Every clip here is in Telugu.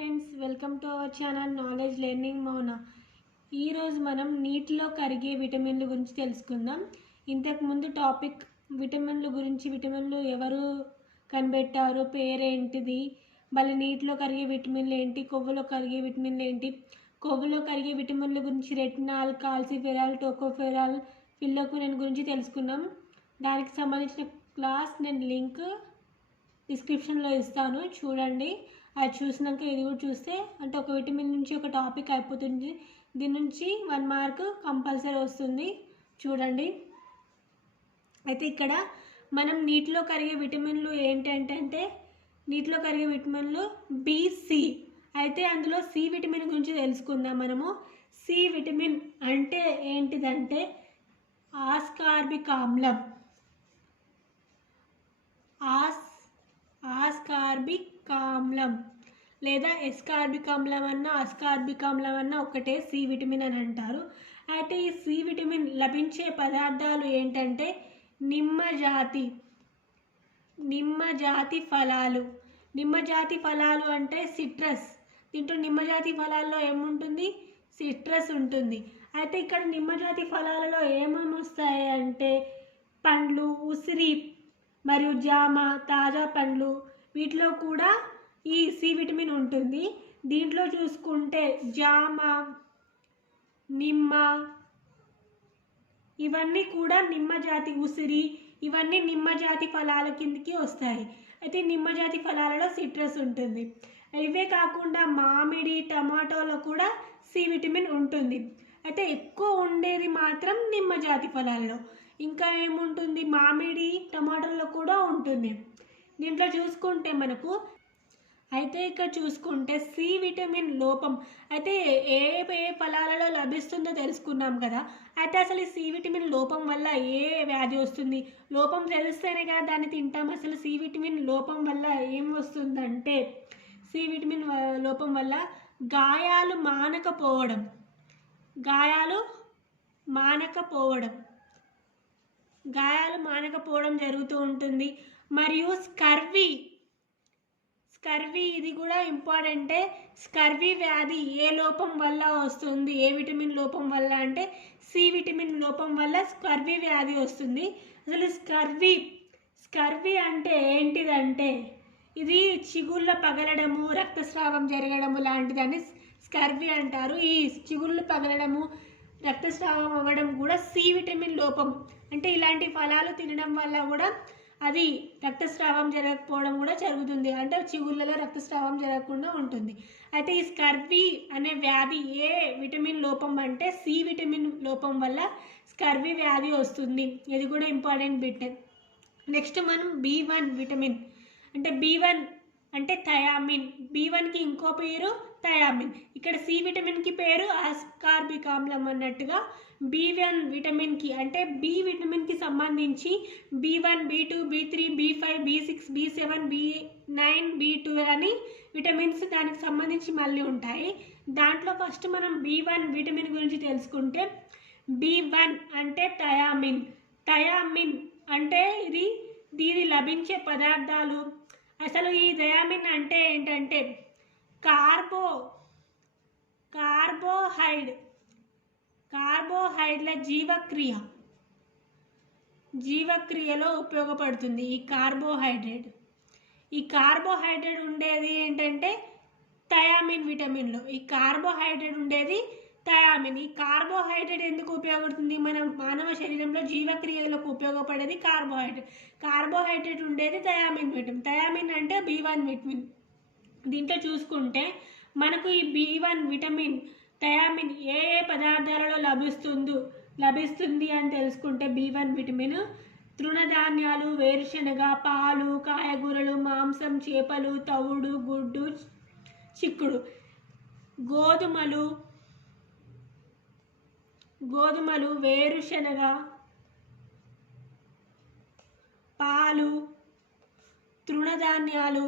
Friends, welcome to our channel knowledge learning మౌన. ఈరోజు మనం నీటిలో కరిగే విటమిన్ల గురించి తెలుసుకుందాం. ఇంతకుముందు టాపిక్ విటమిన్ల గురించి, విటమిన్లు ఎవరు కనిపెట్టారు, పేరేంటిది, మళ్ళీ నీటిలో కరిగే విటమిన్లు ఏంటి, కొవ్వులో కరిగే విటమిన్లు ఏంటి, కొవ్వులో కరిగే విటమిన్ల గురించి రెటినాల్, కాల్సిఫెరాల్, టోకోఫెరాల్, ఫిల్లోక్వినిన్ గురించి తెలుసుకున్నాం. దానికి సంబంధించిన క్లాస్ నేను లింక్ డిస్క్రిప్షన్లో ఇస్తాను, చూడండి. అది చూసినాక ఇది కూడా చూస్తే అంటే ఒక విటమిన్ నుంచి ఒక టాపిక్ అయిపోతుంది. దీని నుంచి 1 మార్క్ కంపల్సరీ వస్తుంది, చూడండి. అయితే ఇక్కడ మనం నీటిలో కరిగే విటమిన్లు ఏంటంటే నీటిలో కరిగే విటమిన్లు బిసి. అయితే అందులో సి విటమిన్ గురించి తెలుసుకుందాం మనము. సి విటమిన్ అంటే ఏంటిదంటే ఆస్కార్బిక్ ఆమ్లం. ఆస్కార్బిక్ ఆమ్లం లేదా ఎస్కార్బిక్ ఆమ్లం అన్నా ఆస్కార్బిక్ ఆమ్లం అన్నా ఒకటే, సి విటమిన్ అని అంటారు. అయితే ఈ సి విటమిన్ లభించే పదార్థాలు ఏంటంటే నిమ్మజాతి ఫలాలు. నిమ్మజాతి ఫలాలు అంటే సిట్రస్. దీంట్లో నిమ్మజాతి ఫలాల్లో ఏముంటుంది? సిట్రస్ ఉంటుంది. అయితే ఇక్కడ నిమ్మజాతి ఫలాలలో ఏమేమి వస్తాయి అంటే పండ్లు, ఉసిరి మరియు జామ, తాజా పండ్లు, వీటిలో కూడా ఈ సి విటమిన్ ఉంటుంది. దీంట్లో చూసుకుంటే జామ, నిమ్మ, ఇవన్నీ కూడా నిమ్మజాతి, ఉసిరి ఇవన్నీ నిమ్మజాతి ఫలాల కిందకి వస్తాయి. అయితే నిమ్మజాతి ఫలాలలో సిట్రస్ ఉంటుంది. ఇవే కాకుండా మామిడి, టమాటోలో కూడా సి విటమిన్ ఉంటుంది. అయితే ఎక్కువ ఉండేది మాత్రం నిమ్మజాతి ఫలాల్లో. ఇంకా ఏముంటుంది? మామిడి, టమాటోలో కూడా ఉంటుంది. దీంట్లో చూసుకుంటే మనకు అయితే ఇక్కడ చూసుకుంటే సి విటమిన్ లోపం అయితే ఏ ఫలాలలో లభిస్తుందో తెలుసుకున్నాం కదా. అయితే అసలు ఈ సి విటమిన్ లోపం వల్ల ఏ వ్యాధి వస్తుంది? లోపం తెలిస్తేనే కదా దాన్ని తింటాం. అసలు సి విటమిన్ లోపం వల్ల ఏం వస్తుందంటే సి విటమిన్ లోపం వల్ల గాయాలు మానకపోవడం జరుగుతూ ఉంటుంది. మరియు స్కర్వీ ఇది కూడా ఇంపార్టెంటే. స్కర్వీ వ్యాధి ఏ లోపం వల్ల వస్తుంది? ఏ విటమిన్ లోపం వల్ల అంటే సి విటమిన్ లోపం వల్ల స్కర్వీ వ్యాధి వస్తుంది. అసలు స్కర్వీ అంటే ఏంటిదంటే ఇది చిగుళ్ళ పగలడము, రక్తస్రావం జరగడము లాంటిదని స్కర్వీ అంటారు. ఈ చిగుళ్ళు పగలడము, రక్తస్రావం అవ్వడం కూడా సి విటమిన్ లోపం. అంటే ఇలాంటి ఫలాలు తినడం వల్ల కూడా అది రక్తస్రావం జరగకపోవడం కూడా జరుగుతుంది. అంటే చిగుళ్ళలో రక్తస్రావం జరగకుండా ఉంటుంది. అయితే ఈ స్కర్వీ అనే వ్యాధి ఏ విటమిన్ లోపం అంటే సి విటమిన్ లోపం వల్ల స్కర్వీ వ్యాధి వస్తుంది. ఇది కూడా ఇంపార్టెంట్ బిట్. నెక్స్ట్ మనం B1 విటమిన్ అంటే B1 అంటే థయామిన్. B1కి ఇంకో పేరు థయామిన్. ఇక్కడ సి విటమిన్కి పేరు ఆస్కార్బిక్ ఆమ్లం అన్నట్టుగా B1 విటమిన్కి అంటే బి విటమిన్కి సంబంధించి B1, B2, B3, B5, B6, B7, B9, B12 అని విటమిన్స్ దానికి సంబంధించి మళ్ళీ ఉంటాయి. దాంట్లో ఫస్ట్ మనం B1 విటమిన్ గురించి తెలుసుకుంటే B1 అంటే థయామిన్ అంటే దీని లభించే పదార్థాలు. అసలు ఈ థయామిన్ అంటే ఏంటంటే కార్బోహైడ్రేట్ల జీవక్రియలో ఉపయోగపడుతుంది. ఈ కార్బోహైడ్రేట్ ఉండేది ఏంటంటే థయామిన్ విటమిన్లో. ఈ కార్బోహైడ్రేట్ ఉండేది థయామిన్. ఈ కార్బోహైడ్రేట్ ఎందుకు ఉపయోగపడుతుంది? మన మానవ శరీరంలో జీవక్రియలకు ఉపయోగపడేది కార్బోహైడ్రేట్ ఉండేది థయామిన్ విటమిన్. థయామిన్ అంటే B1 విటమిన్. దీంట్లో చూసుకుంటే మనకు ఈ B1 విటమిన్ థయామిన్ ఏ పదార్థాలలో లభిస్తుంది అని తెలుసుకుంటే B1 విటమిన్ తృణధాన్యాలు, వేరుశనగ, పాలు, కాయగూరలు, మాంసం, చేపలు, తవుడు, గుడ్డు, చిక్కుడు, గోధుమలు, వేరుశనగ, పాలు, తృణధాన్యాలు,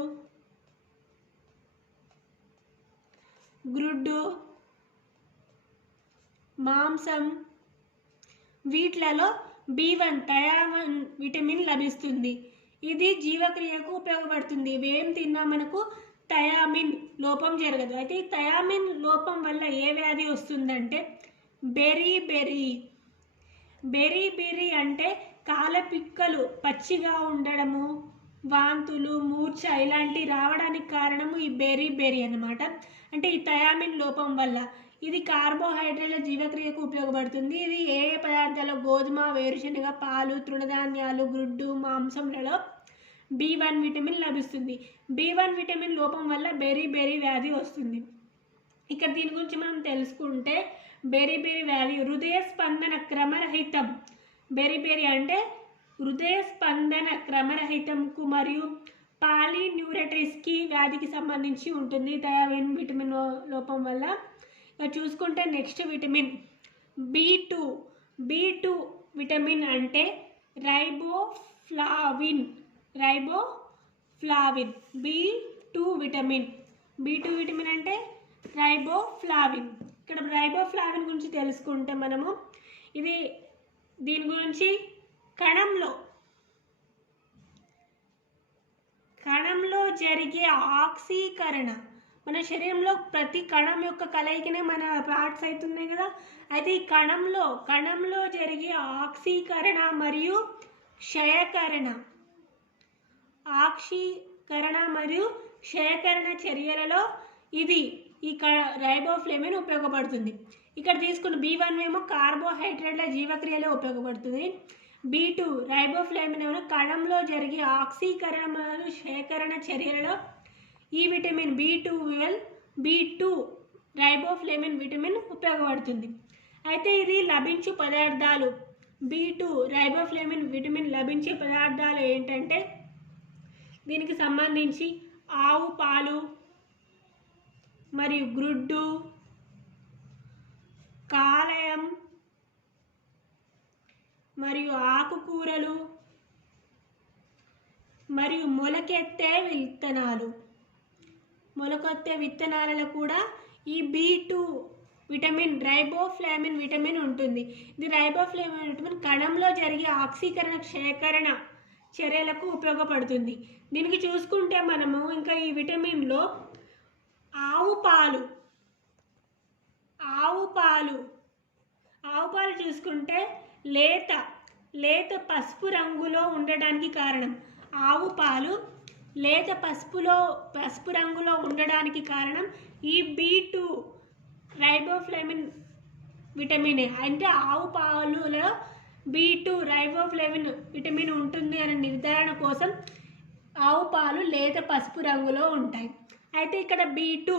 గుడ్డు, మాంసం, వీటిలలో B1 థయామిన్ విటమిన్ లభిస్తుంది. ఇది జీవక్రియకు ఉపయోగపడుతుంది. ఇవేం తిన్నా మనకు థయామిన్ లోపం జరగదు. అయితే ఈ థయామిన్ లోపం వల్ల ఏ వ్యాధి వస్తుందంటే బెరీ బెరీ అంటే కాలపిక్కలు పచ్చిగా ఉండడము, వాంతులు, మూర్ఛ ఇలాంటివి రావడానికి కారణము ఈ బెరీ అన్నమాట. అంటే ఈ థయామిన్ లోపం వల్ల. ఇది కార్బోహైడ్రేట్ల జీవక్రియకు ఉపయోగపడుతుంది. ఇది ఏ పదార్థాలు గోధుమ, వేరుశనగ, పాలు, తృణధాన్యాలు, గుడ్డు, మాంసంలలో B1 విటమిన్ లభిస్తుంది. B1 విటమిన్ లోపం వల్ల బెరీ వ్యాధి వస్తుంది. ఇక్కడ దీని గురించి మనం తెలుసుకుంటే బెరీ వ్యాధి హృదయ స్పందన క్రమరహితం. బెరీ అంటే హృదయ స్పందన క్రమరహితంకు మరియు పాలిన్యూరిటిస్కి వ్యాధికి సంబంధించి ఉంటుంది థయామిన్ విటమిన్ లోపం వల్ల. చూసుకుంటే నెక్స్ట్ విటమిన్ B2 విటమిన్ అంటే రైబోఫ్లావిన్. B2 విటమిన్ అంటే రైబోఫ్లావిన్. ఇక్కడ రైబోఫ్లావిన్ గురించి తెలుసుకుంటే మనము దీని గురించి కణంలో జరిగే ఆక్సీకరణ, మన శరీరంలో ప్రతి కణం యొక్క కలయికనే మన పార్ట్స్ అవుతున్నాయి కదా. అయితే ఈ కణంలో జరిగే ఆక్సీకరణ మరియు క్షయకరణ చర్యలలో ఇది ఈ రైబోఫ్లావిన్ ఉపయోగపడుతుంది. ఇక్కడ తీసుకున్న B1 ఏమో కార్బోహైడ్రేట్ల జీవక్రియలో ఉపయోగపడుతుంది. B2 రైబోఫ్లావిన్ ఏమో కణంలో జరిగే ఆక్సీకరణ మరియు క్షయకరణ చర్యలలో ఈ విటమిన్ B2 రైబోఫ్లావిన్ విటమిన్ ఉపయోగపడుతుంది. అయితే ఇది లభించే పదార్థాలు B2 రైబోఫ్లావిన్ విటమిన్ లభించే పదార్థాలు ఏంటంటే దీనికి సంబంధించి ఆవు పాలు మరియు గ్రుడ్డు, కాలేయం మరియు ఆకుకూరలు మరియు మొలకెత్తే విత్తనాలలో కూడా ఈ B2 విటమిన్ రైబోఫ్లావిన్ విటమిన్ ఉంటుంది. ఇది రైబోఫ్లావిన్ విటమిన్ కణంలో జరిగే ఆక్సీకరణ క్షయకరణ చర్యలకు ఉపయోగపడుతుంది. దీనికి చూసుకుంటే మనము ఇంకా ఈ విటమిన్లో ఆవు పాలు చూసుకుంటే లేత పసుపు రంగులో ఉండడానికి కారణం. ఆవు పాలు లేత పసుపు రంగులో ఉండడానికి కారణం ఈ B2 రైబోఫ్లావిన్ విటమినే. అంటే ఆవు పాలులో B2 రైబోఫ్లావిన్ విటమిన్ ఉంటుంది అనే నిర్ధారణ కోసం ఆవు పాలు లేత పసుపు రంగులో ఉంటాయి. అయితే ఇక్కడ B2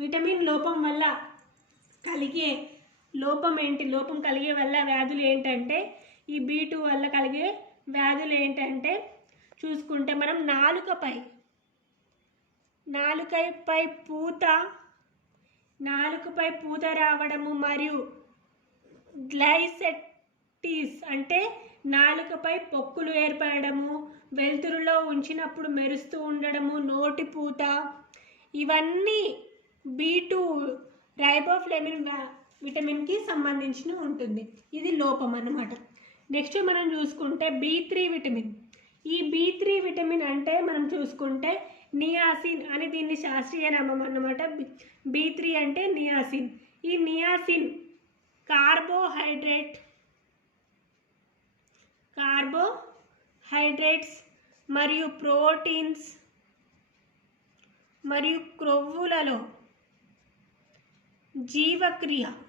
విటమిన్ లోపం వల్ల కలిగే లోపం కలిగే వల్ల వ్యాధులు ఏంటంటే ఈ B2 వల్ల కలిగే వ్యాధులు ఏంటంటే చూసుకుంటే మనం నాలుకపై పూత రావడము మరియు గ్లైసెటిస్ అంటే నాలుకపై పొక్కులు ఏర్పడము, వెలుతురులో ఉంచినప్పుడు మెరుస్తూ ఉండడము, నోటిపూత, ఇవన్నీ B2 రైబోఫ్లావిన్ విటమిన్కి సంబంధించిన ఉంటుంది. ఇది లోపం అన్నమాట. నెక్స్ట్ మనం చూసుకుంటే B3 విటమిన్. ఈ B3 విటమిన్ అంటే మనం చూసుకుంటే నియాసిన్ అని దీన్ని శాస్త్రీయ నామం అన్నమాట. B3 అంటే నియాసిన్. ఈ నియాసిన్ కార్బోహైడ్రేట్స్ మరియు ప్రోటీన్స్ మరియు క్రొవ్వులలో జీవక్రియకు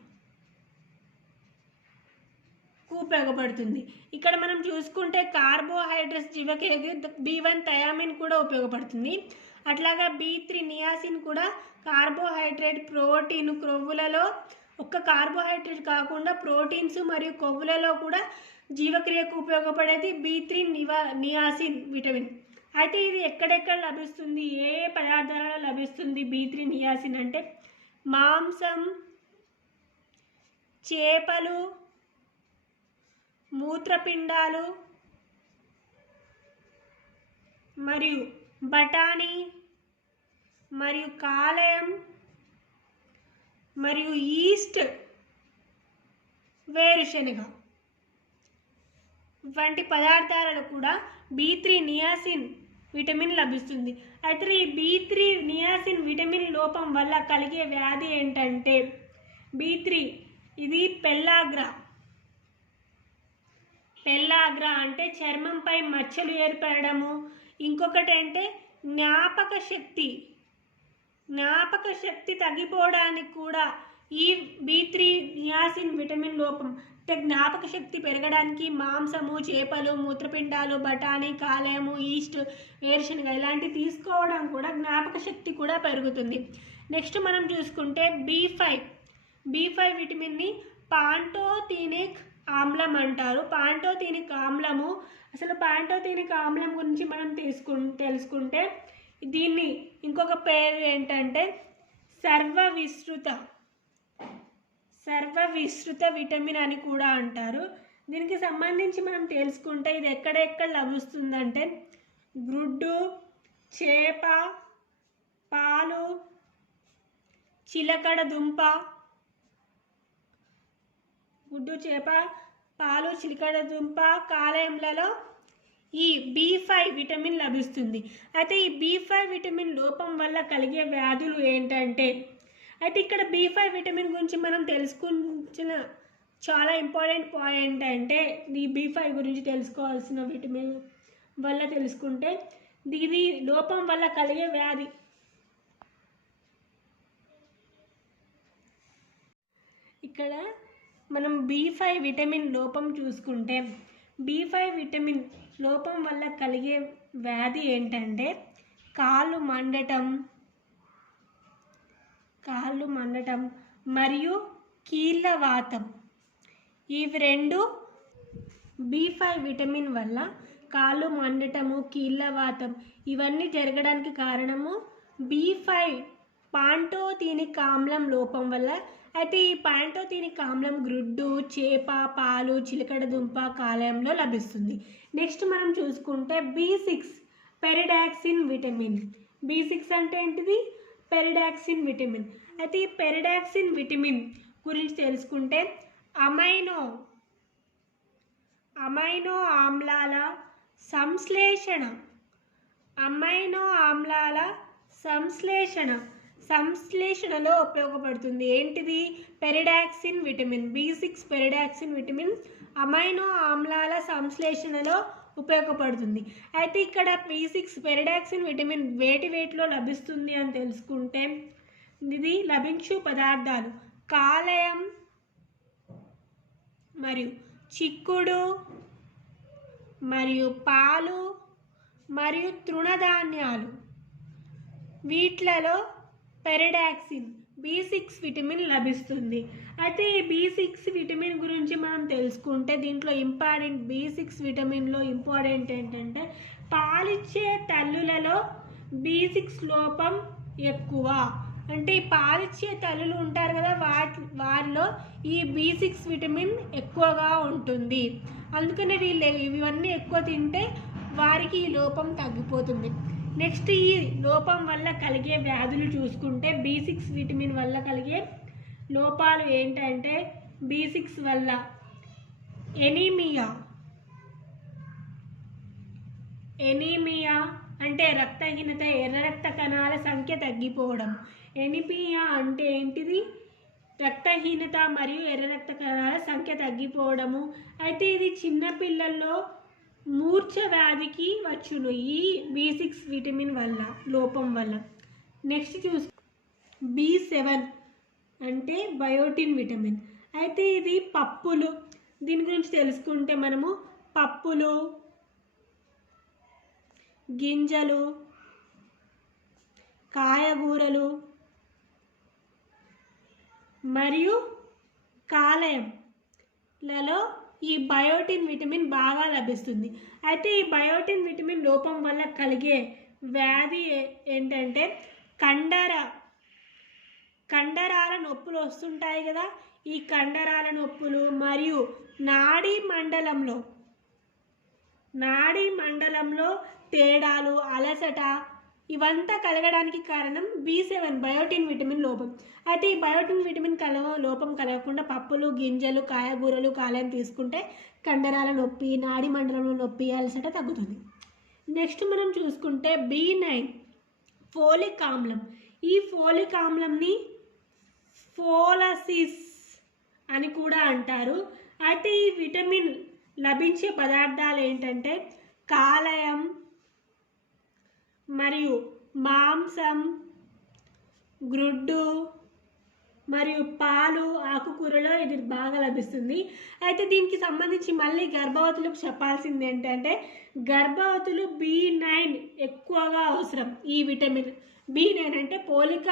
ఉపయోగపడుతుంది. ఇక్కడ మనం చూసుకుంటే కార్బోహైడ్రేట్స్ జీవక్రియకి B1 థయామిన్ కూడా ఉపయోగపడుతుంది. అట్లాగా B3 నియాసిన్ కూడా కార్బోహైడ్రేట్, ప్రోటీన్, క్రొవ్వులలో ఒక్క కార్బోహైడ్రేట్ కాకుండా ప్రోటీన్స్ మరియు కొవ్వులలో కూడా జీవక్రియకు ఉపయోగపడేది B3 నియాసిన్ విటమిన్. అయితే ఇది ఎక్కడెక్కడ లభిస్తుంది, ఏ పదార్థాలలో లభిస్తుంది B3 నియాసిన్ అంటే మాంసం, చేపలు, మూత్రపిండాలు మరియు బఠానీ మరియు కాలేయం మరియు ఈస్ట్, వేరుశనగ వంటి పదార్థాలలో కూడా B3 నియాసిన్ విటమిన్ లభిస్తుంది. అయితే ఈ B3 నియాసిన్ విటమిన్ లోపం వల్ల కలిగే వ్యాధి ఏంటంటే B3 ఇది పెల్లాగ్రా అంటే చర్మంపై మచ్చలు ఏర్పడము. ఇంకొకటి అంటే జ్ఞాపక శక్తి తగ్గిపోవడానికి కూడా ఈ B3 నియాసిన్ విటమిన్ లోపం అంటే జ్ఞాపక శక్తి పెరగడానికి మాంసము, చేపలు, మూత్రపిండాలు, బఠానీ, కాలేయము, ఈస్ట్, వేరుశనగ ఇలాంటివి తీసుకోవడం కూడా జ్ఞాపక శక్తి కూడా పెరుగుతుంది. నెక్స్ట్ మనం చూసుకుంటే B5 విటమిన్ని పాంటోథినిక్ ఆమ్లం అంటారు. పాంటోథినిక్ ఆమ్లము అసలు పాంటోథినిక్ ఆమ్లం గురించి మనం తెలుసుకుంటే దీన్ని ఇంకొక పేరు ఏంటంటే సర్వవిస్తృత విటమిన్ అని కూడా అంటారు. దీనికి సంబంధించి మనం తెలుసుకుంటే ఇది ఎక్కడెక్కడ లభిస్తుందంటే గుడ్డు, చేప, పాలు, చిలకడ దుంప, కాలేయంలలో ఈ B5 విటమిన్ లభిస్తుంది. అయితే ఈ B5 విటమిన్ లోపం వల్ల కలిగే వ్యాధులు ఏంటంటే అయితే ఇక్కడ B5 విటమిన్ గురించి మనం తెలుసుకున్న చాలా ఇంపార్టెంట్ పాయింట్ అంటే ఈ B5 గురించి తెలుసుకోవాల్సిన విటమిన్ వల్ల తెలుసుకుంటే ఇది లోపం వల్ల కలిగే వ్యాధి. ఇక్కడ మనం B5 విటమిన్ లోపం చూసుకుంటే B5 విటమిన్ లోపం వల్ల కలిగే వ్యాధి ఏంటంటే కాళ్ళు మండటం మరియు కీళ్ళ వాతం. ఇవి రెండు B5 విటమిన్ వల్ల కాళ్ళు మండటము, కీళ్ళ వాతం ఇవన్నీ జరగడానికి కారణము B5 పాంటోథినిక్ ఆమ్లం లోపం వల్ల. అయితే ఈ పాంటోథినిక్ ఆమ్లం గుడ్డు, చేప, పాలు, చిలకడ దుంప, కాలేయంలో లభిస్తుంది. నెక్స్ట్ మనం చూసుకుంటే B6 పెరిడాక్సిన్ విటమిన్. B6 అంటే ఏంటిది? Pyridoxine vitamin. అయితే ఈ పెరిడాక్సిన్ విటమిన్ గురించి తెలుసుకుంటే అమైనో ఆమ్లాల సంశ్లేషణలో ఉపయోగపడుతుంది. ఏంటిది? Pyridoxine vitamin. B6 pyridoxine vitamin amino ఆమ్లాల సంశ్లేషణలో ఉపయోగపడుతుంది. అయితే ఇక్కడ B6 పెరిడాక్సిన్ విటమిన్ వేటిలో లభిస్తుంది అని తెలుసుకుంటే ఇది లభించు పదార్థాలు కాలేయం మరియు చిక్కుడు మరియు పాలు మరియు తృణధాన్యాలు వీటిలలో పెరిడాక్సిన్ B6 విటమిన్ లభిస్తుంది. అయితే ఈ B6 విటమిన్ గురించి మనం తెలుసుకుంటే దీంట్లో ఇంపార్టెంట్ B6 విటమిన్లో ఇంపార్టెంట్ ఏంటంటే పాలిచ్చే తల్లులలో B6 లోపం ఎక్కువ. అంటే ఈ పాలిచ్చే తల్లులు ఉంటారు కదా వారిలో ఈ B6 విటమిన్ ఎక్కువగా ఉంటుంది. అందుకనే ఇవన్నీ ఎక్కువ తింటే వారికి ఈ లోపం తగ్గిపోతుంది. నెక్స్ట్ ఈ లోపం వల్ల కలిగే వ్యాధులు చూసుకుంటే B6 విటమిన్ వల్ల కలిగే లోపాలు ఏంటంటే B6 వల్ల ఎనీమియా అంటే రక్తహీనత, ఎర్ర రక్త కణాల సంఖ్య తగ్గిపోవడం. ఎనీమియా అంటే ఏంటిది? రక్తహీనత మరియు ఎర్ర రక్త కణాల సంఖ్య తగ్గిపోవడము. అయితే ఇది చిన్నపిల్లల్లో మూర్ఛ వ్యాధికి వచ్చును ఈ B6 విటమిన్ వల్ల లోపం వల్ల. నెక్స్ట్ B7 అంటే బయోటిన్ విటమిన్. అయితే ఇది పప్పులు. దీని గురించి తెలుసుకుంటే మనము పప్పులు, గింజలు, కాయగూరలు మరియు కాలేయంలలో ఈ బయోటిన్ విటమిన్ బాగా లభిస్తుంది. అయితే ఈ బయోటిన్ విటమిన్ లోపం వల్ల కలిగే వ్యాధి ఏంటంటే కండరాల నొప్పులు వస్తుంటాయి కదా. ఈ కండరాల నొప్పులు మరియు నాడీ మండలంలో తేడాలు, అలసట ఇవంతా కలగడానికి కారణం B7 బయోటిన్ విటమిన్ లోపం. అయితే ఈ బయోటిన్ విటమిన్ లోపం కలగకుండా పప్పులు, గింజలు, కాయగూరలు, కాలేయం తీసుకుంటే కండరాల నొప్పి, నాడీ మండలంలో నొప్పి, అలసట తగ్గుతుంది. నెక్స్ట్ మనం చూసుకుంటే B9 ఫోలిక్ ఆమ్లం. ఈ ఫోలిక్ ఆమ్లంని ఫోలసిస్ అని కూడా అంటారు. అయితే ఈ విటమిన్ లభించే పదార్థాలు ఏంటంటే కాలేయం మరియు మాంసం, గ్రుడ్డు మరియు పాలు, ఆకుకూరలో ఇది బాగా లభిస్తుంది. అయితే దీనికి సంబంధించి మళ్ళీ గర్భవతులకు చెప్పాల్సింది ఏంటంటే గర్భవతులు B9 ఎక్కువగా అవసరం. ఈ విటమిన్ B9 అంటే పోలిక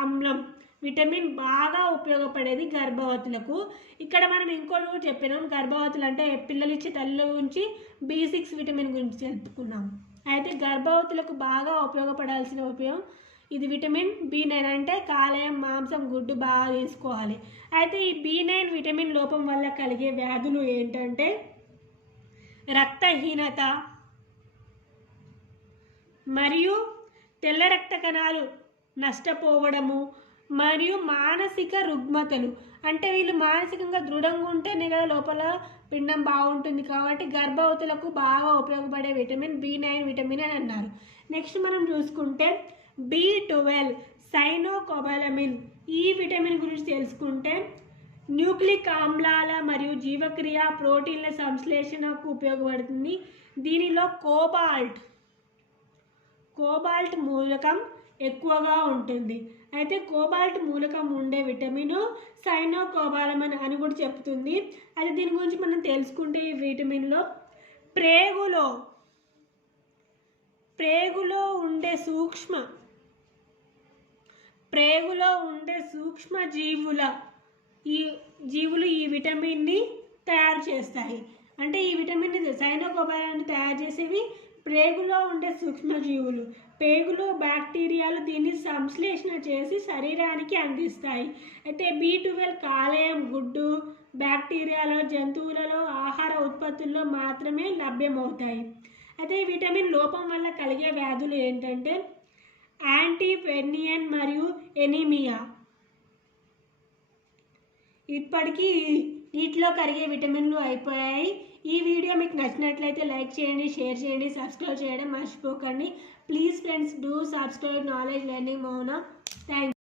ఆమ్లం విటమిన్ బాగా ఉపయోగపడేది గర్భవతులకు. ఇక్కడ మనం ఇంకోటి కూడా చెప్పినాం, గర్భవతులు అంటే పిల్లలిచ్చే తల్లి గురించి B6 విటమిన్ గురించి చెప్పుకున్నాం. అయితే గర్భవతులకు బాగా ఉపయోగపడాల్సిన ఉపయోగం ఇది విటమిన్ B9 అంటే కాలేయం, మాంసం, గుడ్డు బాగా తీసుకోవాలి. అయితే ఈ B9 విటమిన్ లోపం వల్ల కలిగే వ్యాధులు ఏంటంటే రక్తహీనత మరియు తెల్ల రక్త కణాలు నష్టపోవడము మరియు మానసిక రుగ్మతలు. అంటే వీళ్ళు మానసికంగా దృఢంగా ఉంటేనే కదా లోపల పిండం బాగుంటుంది. కాబట్టి గర్భవతులకు బాగా ఉపయోగపడే విటమిన్ B9 విటమిన్ అని అన్నారు. నెక్స్ట్ మనం చూసుకుంటే B12 సైనోకోబాలమిన్. ఈ విటమిన్ గురించి తెలుసుకుంటే న్యూక్లిక్ ఆమ్లాల మరియు జీవక్రియ ప్రోటీన్ల సంశ్లేషణకు ఉపయోగపడుతుంది. దీనిలో కోబాల్ట్ మూలకం ఎక్కువగా ఉంటుంది. అయితే కోబాల్ట్ మూలకం ఉండే విటమిన్ సైనోకోబాలమిన్ అని కూడా చెప్తుంది. అయితే దీని గురించి మనం తెలుసుకుంటే ఈ విటమిన్లో ప్రేగులో ఉండే సూక్ష్మ జీవులు ఈ విటమిన్ని తయారు చేస్తాయి. అంటే ఈ విటమిన్ని సైనోకోబాలమిన్ తయారు చేసేవి ప్రేగులో ఉండే సూక్ష్మజీవులు. పేగులు, బ్యాక్టీరియాలు దీన్ని సంశ్లేషణ చేసి శరీరానికి అందిస్తాయి. అయితే B12 కాలేయం, గుడ్డు, బ్యాక్టీరియాలో, జంతువులలో, ఆహార ఉత్పత్తుల్లో మాత్రమే లభ్యమవుతాయి. అయితే ఈ విటమిన్ లోపం వల్ల కలిగే వ్యాధులు ఏంటంటే యాంటీఫెర్నియన్ మరియు ఎనీమియా. ఇప్పటికీ నీటిలో కరిగే విటమిన్లు అయిపోయాయి. ఈ వీడియో మీకు నచ్చినట్లయితే లైక్ చేయండి, షేర్ చేయండి, సబ్స్క్రైబ్ చేయడం మర్చిపోకండి. Please friends, do subscribe knowledge learning Mona. Thank you.